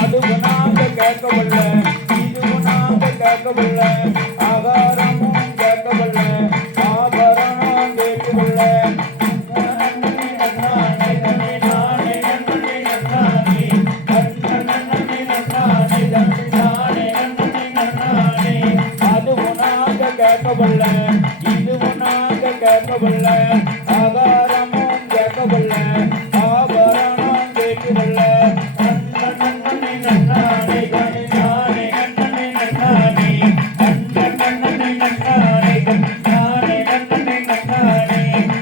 அதுவும் நாங்க கேட்கவில்ல, இதுவும் நாங்க கேட்கவில்ல, ஆகாரமும் கேட்கவில்ல, ஆபரணம் கேட்கவில்ல. அதுவும் நாங்க கேட்கவில்ல, இதுவும் நாங்க கேட்கவில்ல, ஆகாரமும் கேட்கவில்ல, ஆபரணம் கேட்கவில்ல.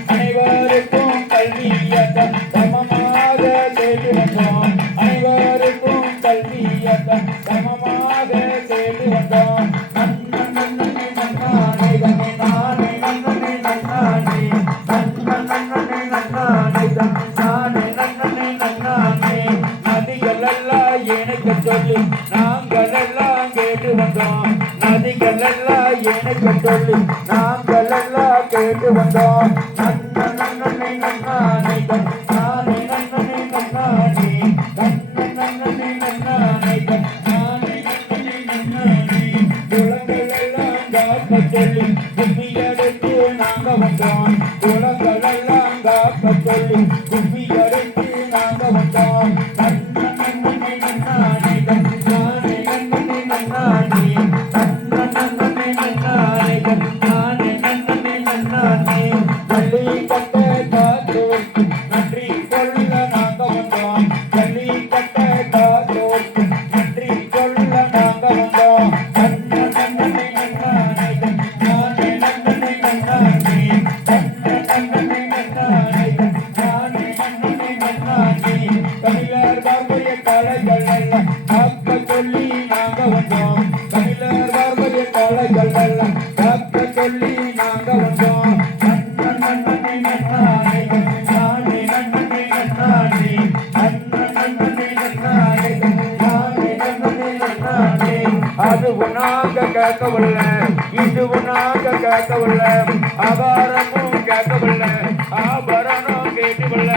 அனைவருக்கும் கல்வியக்க சமமாக செய்து வந்தோம், அனைவருக்கும் கல்வியக்க சமமாக செய்து வந்தோம். நதிகள் எல்லாம் இணைக்க சொல்லி நாங்கள் எல்லாம் கேட்டு வந்தோம், நதிகள் எல்லாம் இணைக்க சொல்லி நாங்கள் எல்லாம் கேட்டு வந்தோம். குளங்கள் எல்லாம் காக்க சொல்லி குப்பி எடுத்து நாங்க வந்தோம், குளங்கள் எல்லாம் காக்க சொல்லி குப்பி எடுத்து நாங்க வந்தோம். ஜல்லிக்கட்டை காத்தோர்க்கு நன்றி சொல்ல நாங்க வந்தோம், ஜல்லிக்கட்டை காத்தோர்க்கு நன்றி சொல்ல நாங்க வந்தோம். தமிழர் பார்ப்பரிய கலைகள் எல்லாம் காக்க சொல்லி நாங்க வந்தோம், தமிழர் பார்ப்பரிய கலைகள் எல்லாம் காக்க சொல்லி நாங்க வந்தோம். அதுவும் நாங்க கேட்கவில்ல, இதுவும் நாங்க கேட்கவில்ல, ஆகாரமும் கேட்கவில்ல, ஆபரணம் கேட்கவில்ல.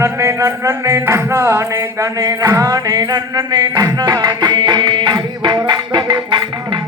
நன்னே நன்னே நன்னானே தனே நானே நன்னே நன்னானே. அடி போறந்தது பொன்னானே